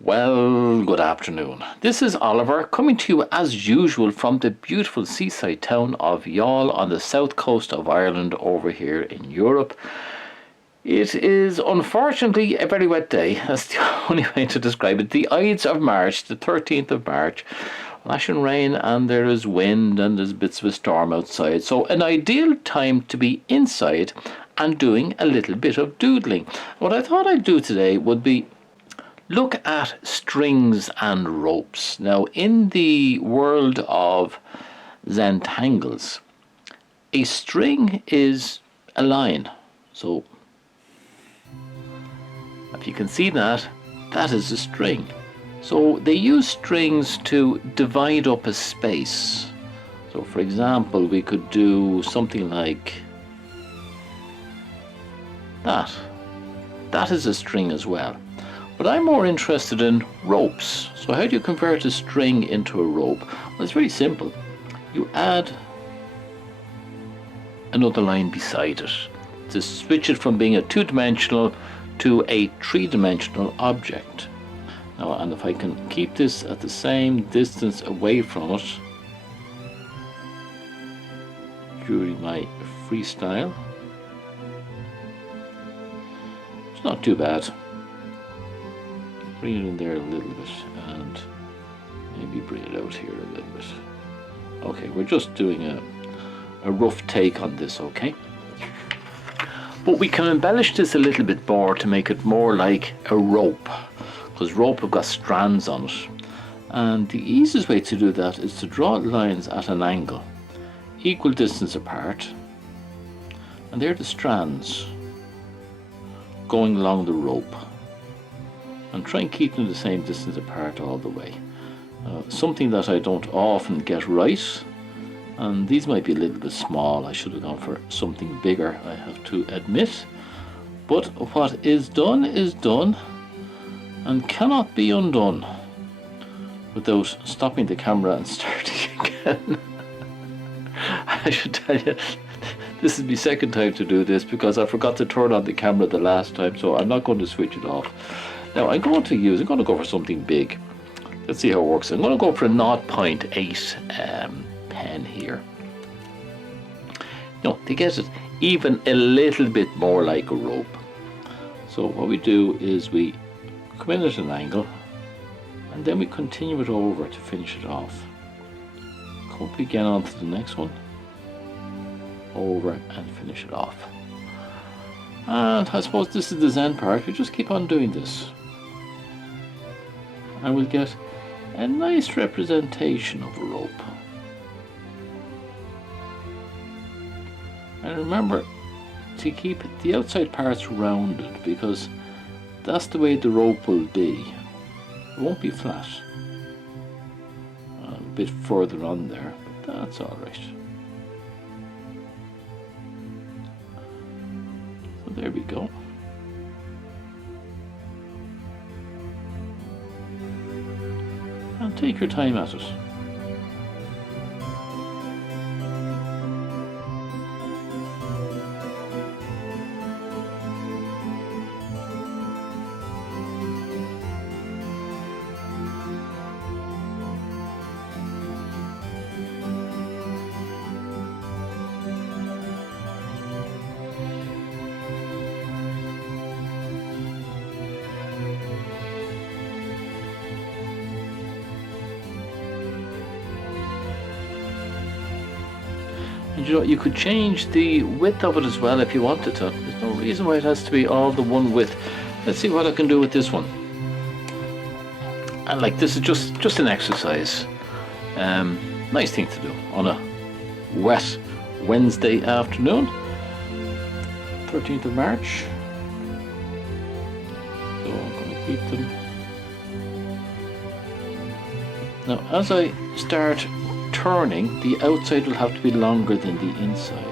Well, good afternoon. This is Oliver coming to you as usual from the beautiful seaside town of Youghal on the south coast of Ireland over here in Europe. It is unfortunately a very wet day. That's the only way to describe it. The Ides of March, the 13th of March, lashing rain and there is wind and there's bits of a storm outside. So an ideal time to be inside and doing a little bit of doodling. What I thought I'd do today would be look at strings and ropes. Now, in the world of Zen tangles, a string is a line. So, if you can see that, that is a string. So, they use strings to divide up a space. So, for example, we could do something like that. That is a string as well. But I'm more interested in ropes. So how do you convert a string into a rope? Well, it's very simple. You add another line beside it to switch it from being a two-dimensional to a three-dimensional object. Now, and if I can keep this at the same distance away from it during my freestyle, it's not too bad. Bring it in there a little bit and maybe bring it out here a little bit. Okay, we're just doing a rough take on this, okay? But we can embellish this a little bit more to make it more like a rope, because rope have got strands on it. And the easiest way to do that is to draw lines at an angle, equal distance apart, and they're the strands going along the rope. And try and keep them the same distance apart all the way. Something that I don't often get right, and these might be a little bit small. I should have gone for something bigger, I have to admit. But what is done and cannot be undone without stopping the camera and starting again. I should tell you, this is my second time to do this because I forgot to turn on the camera the last time, so I'm not going to switch it off. Now I'm going to go for something big. Let's see how it works. I'm going to go for a 0.8 pen here. No, to get it even a little bit more like a rope. So what we do is we come in at an angle and then we continue it over to finish it off. Come up again onto the next one, over and finish it off. And I suppose this is the Zen part. We just keep on doing this. And we'll get a nice representation of a rope. And remember to keep the outside parts rounded because that's the way the rope will be. It won't be flat. A bit further on there, but that's alright. So there we go. And take your time at it. And you know, you could change the width of it as well if you wanted to. There's no reason why it has to be all the one width. Let's see what I can do with this one. And like this is just an exercise. Nice thing to do on a wet Wednesday afternoon, 13th of March. So I'm going to keep them. Now as I start turning, the outside will have to be longer than the inside.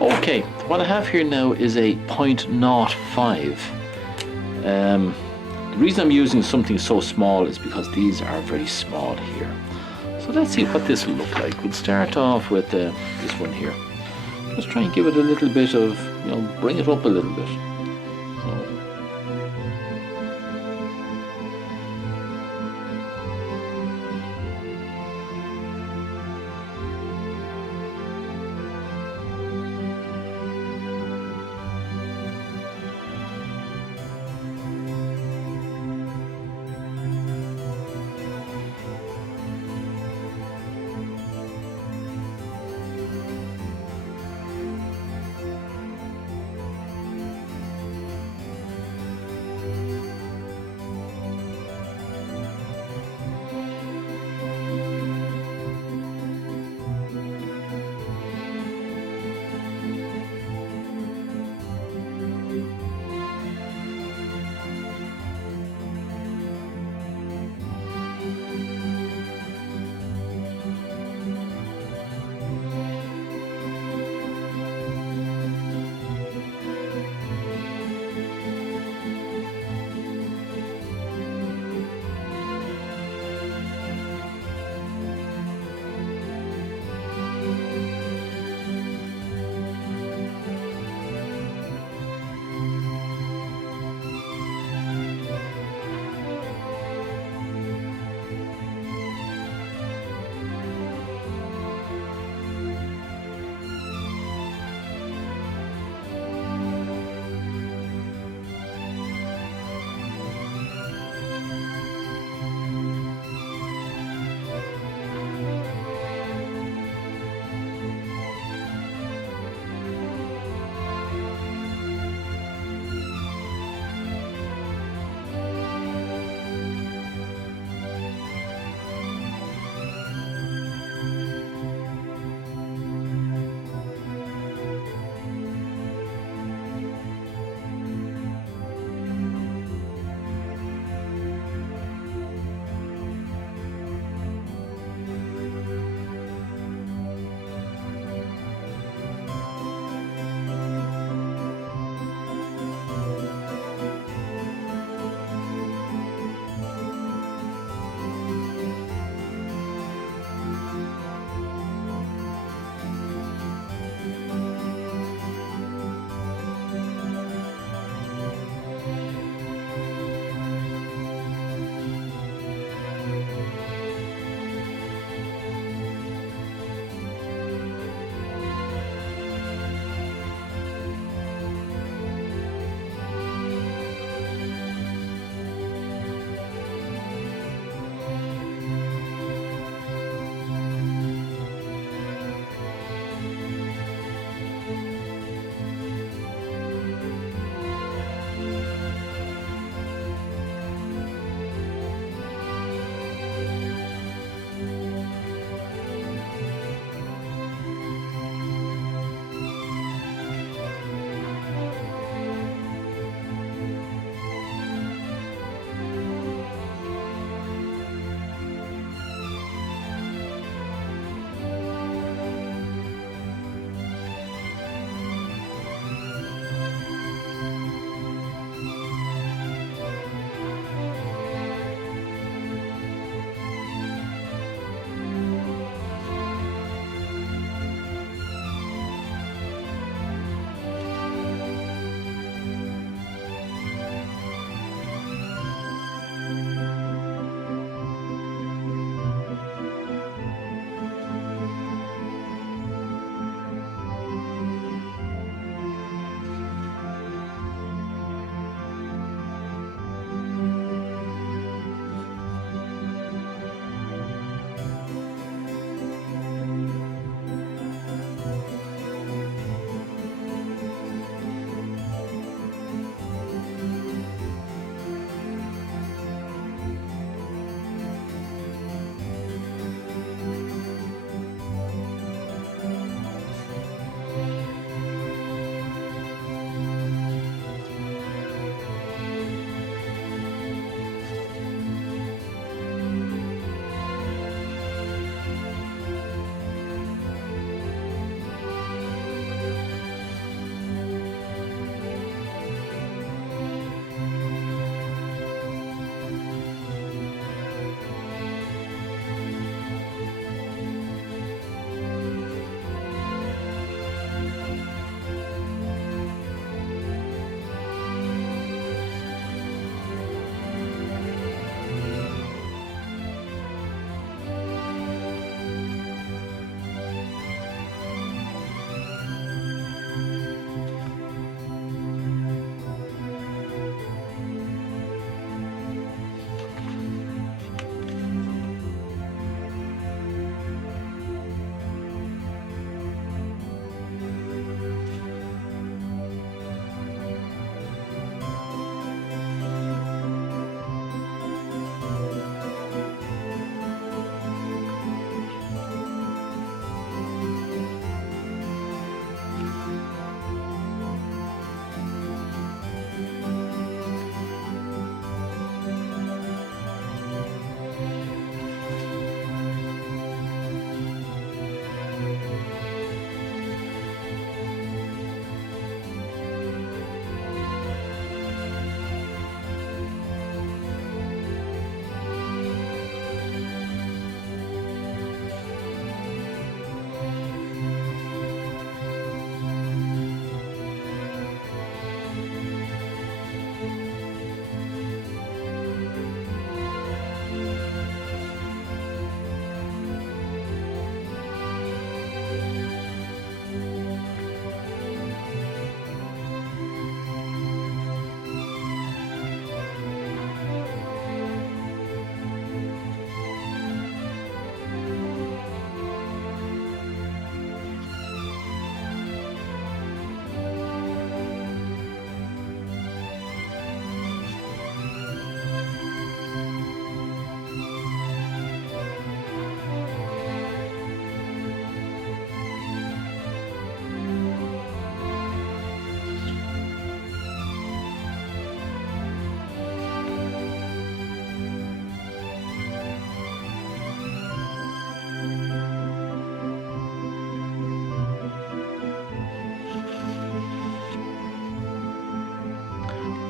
Okay, what I have here now is a 0.05. The reason I'm using something so small is because these are very small here. So let's see what this will look like. We'll start off with this one here. Just try and give it a little bit of, bring it up a little bit. So,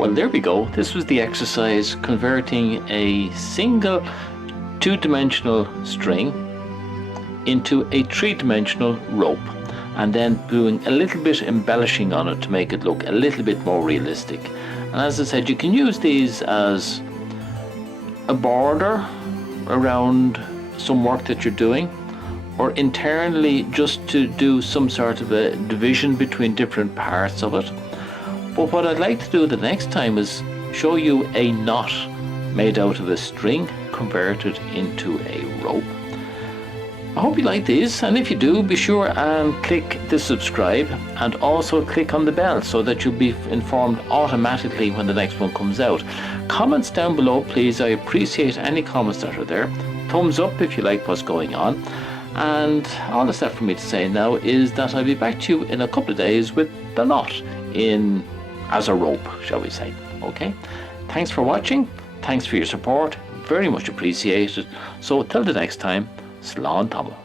Well, there we go. This was the exercise converting a single two-dimensional string into a three-dimensional rope, and then doing a little bit embellishing on it to make it look a little bit more realistic. And as I said, you can use these as a border around some work that you're doing, or internally just to do some sort of a division between different parts of it. But what I'd like to do the next time is show you a knot made out of a string converted into a rope. I hope you like these, and if you do, be sure and click the subscribe and also click on the bell so that you'll be informed automatically when the next one comes out. Comments down below, please. I appreciate any comments that are there. Thumbs up if you like what's going on. And all that's left for me to say now is that I'll be back to you in a couple of days with the knot in as a rope, shall we say. Okay? Thanks for watching. Thanks for your support. Very much appreciated. So till the next time, Slán Tamil.